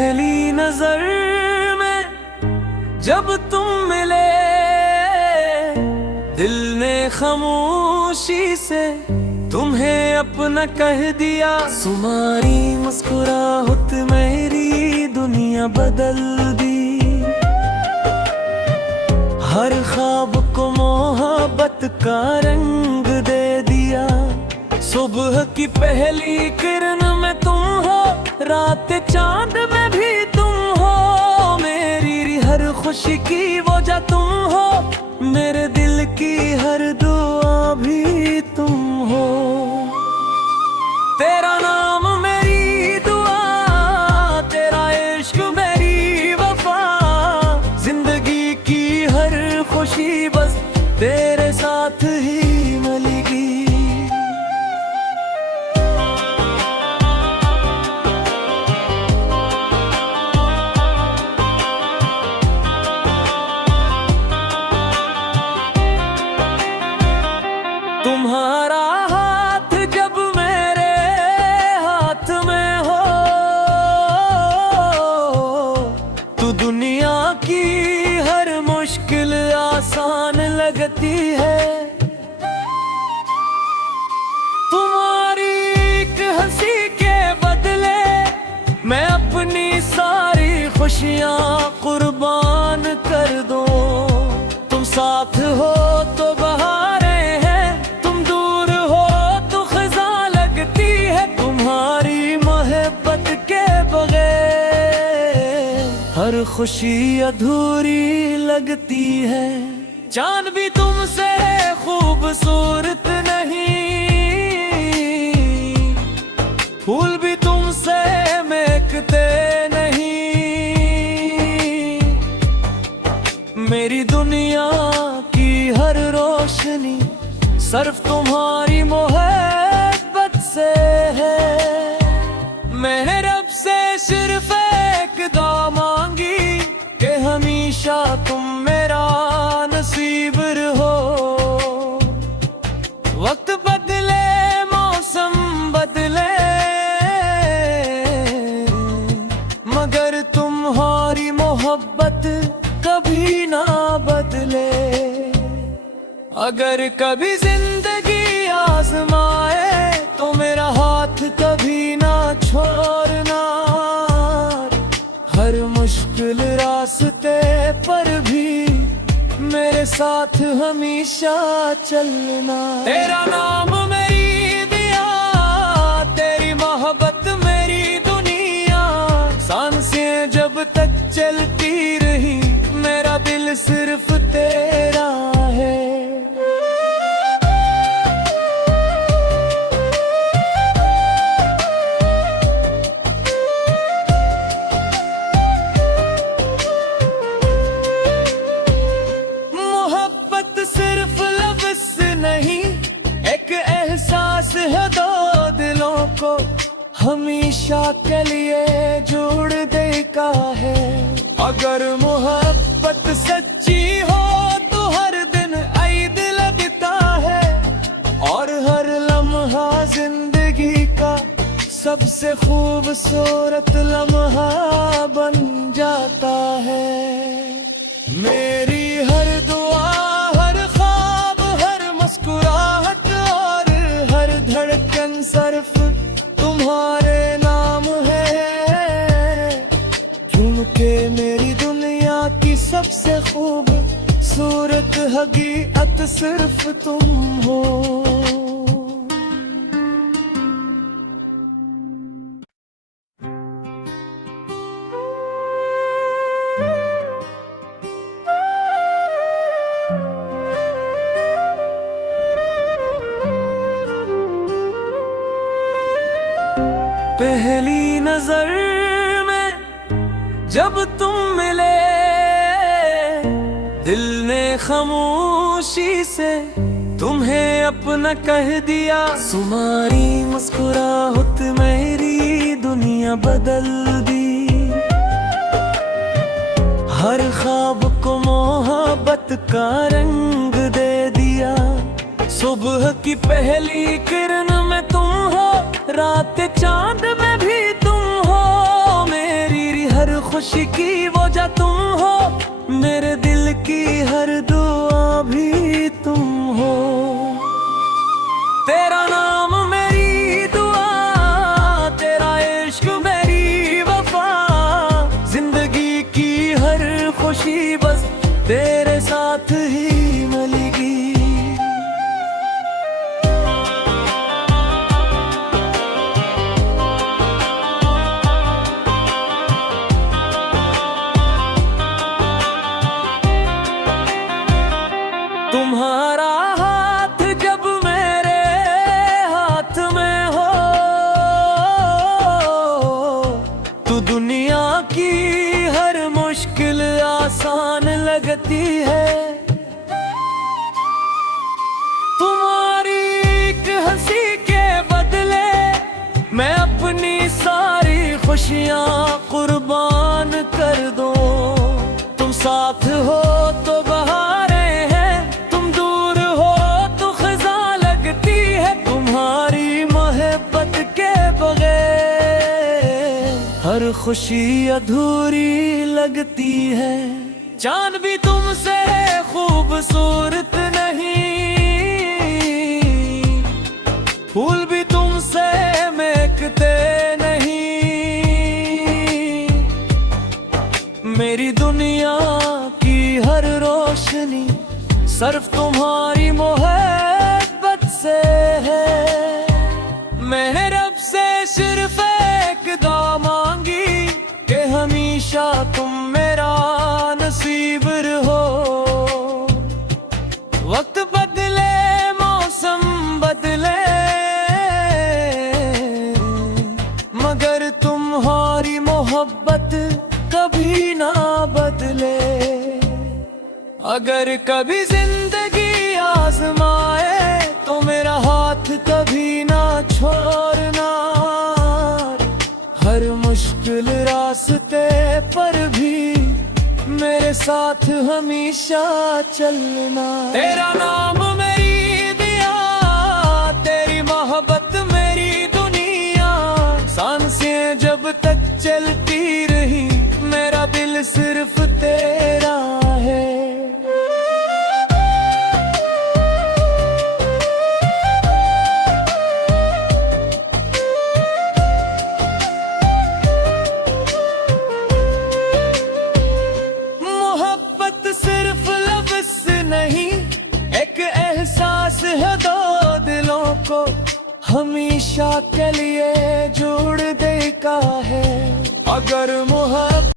पहली नजर में जब तुम मिले, दिल ने खामोशी से तुम्हें अपना कह दिया। तुम्हारी मुस्कुराहट मेरी दुनिया बदल दी, हर ख्वाब को मोहब्बत का रंग दे दिया। सुबह की पहली किरण में तुम हो, रात चांद में भी तुम हो, मेरी हर खुशी की वजह तुम हो, मेरे दिल की हर दुआ भी तुम हो। तेरा नाम मेरी दुआ, तेरा इश्क मेरी वफा, जिंदगी की हर खुशी बस तेरे साथ ही मिलेगी। तुम्हारा हाथ जब मेरे हाथ में हो, तो दुनिया की हर मुश्किल आसान लगती है। तुम्हारी एक हंसी के बदले मैं अपनी सारी खुशियां कुर्बान कर दूं। तुम साथ हो तो बहारें हैं, तुम दूर हो तो खज़ां लगती है। तुम्हारी मोहब्बत के बगैर हर खुशी अधूरी लगती है। चांद भी तुमसे खूबसूरत नहीं, फूल भी तुमसे महकते नहीं, मेरी दुनिया की हर रोशनी सिर्फ तुम्हारी मोहब्बत से है। मैंने रब से सिर्फ एक दुआ मांगी कि हमेशा तुम मेरा नसीब रहो। वक्त बदले मौसम बदले, मगर तुम्हारी मोहब्बत कभी ना बदले। अगर कभी जिंदगी आजमाए तो मेरा हाथ कभी ना छोड़ना। हर मुश्किल रास्ते पर भी मेरे साथ हमेशा चलना। तेरा नाम मेरी दिया, तेरी मोहब्बत मेरी दुनिया। सांसें जब तक चलती रही, मेरा दिल सिर्फ तेरा है। मोहब्बत सिर्फ लफ्ज़ नहीं, एक एहसास है दो दिलों को हमेशा के लिए जोड़ देगा है। अगर मोहब्बत सच्ची हो तो हर दिन ईद लगता है, और हर लम्हा जिंदगी का सबसे खूबसूरत लम्हा बन जाता है। मेरी हर दुआ, हर ख्वाब, हर मुस्कुराहट और हर धड़कन सिर्फ तुम्हारे नाम है, क्योंकि मेरी दुनिया की सबसे खूबसूरत हकीकत सिर्फ तुम हो। पहली नजर में जब तुम मिले, दिल ने खामोशी से तुम्हें अपना कह दिया। तुम्हारी मुस्कुराहट मेरी दुनिया बदल दी, हर ख्वाब को मोहब्बत का रंग दे दिया। सुबह की पहली किरण में तुम हो, रात चांद में भी तुम हो, मेरी खुशी की वजह तुम हो, मेरे दिल की हर दुआ भी तुम हो। तेरा नाम मेरी दुआ, तेरा इश्क मेरी वफा, जिंदगी की हर खुशी बस तेरे साथ ही मिलेगी। तुम्हारा हाथ जब मेरे हाथ में हो, तो दुनिया की हर मुश्किल आसान लगती है। तुम्हारी एक हंसी के बदले मैं अपनी सारी खुशियां कुर्बान कर दूं। तुम साथ हो तो बहारें हैं, तुम दूर हो तो खज़ां लगती है। तुम्हारी मोहब्बत के बगैर हर खुशी अधूरी लगती है। चांद भी तुमसे खूबसूरत नहीं, फूल भी तुमसे महकते नहीं। मेरी दुनिया की हर रोशनी सिर्फ तुम्हारी मोहब्बत से है। मैं रब से सिर्फ एक दुआ मांगी कि हमेशा तुम मेरा नसीब रहो। वक्त बदले मौसम बदले, मगर तुम्हारी मोहब्बत कभी ना बदले। अगर कभी जिंदगी आजमाए तो मेरा हाथ कभी ना छोड़ना। हर मुश्किल रास्ते पर भी मेरे साथ हमेशा चलना। तेरा नाम मेरी दिया, तेरी मोहब्बत मेरी दुनिया। सांसें जब तक चलती रही मेरा दिल सिर्फ तेरा है। मोहब्बत सिर्फ लफ्ज़ नहीं, एक एहसास है दो दिलों को हमेशा के लिए जोड़ देगा है। अगर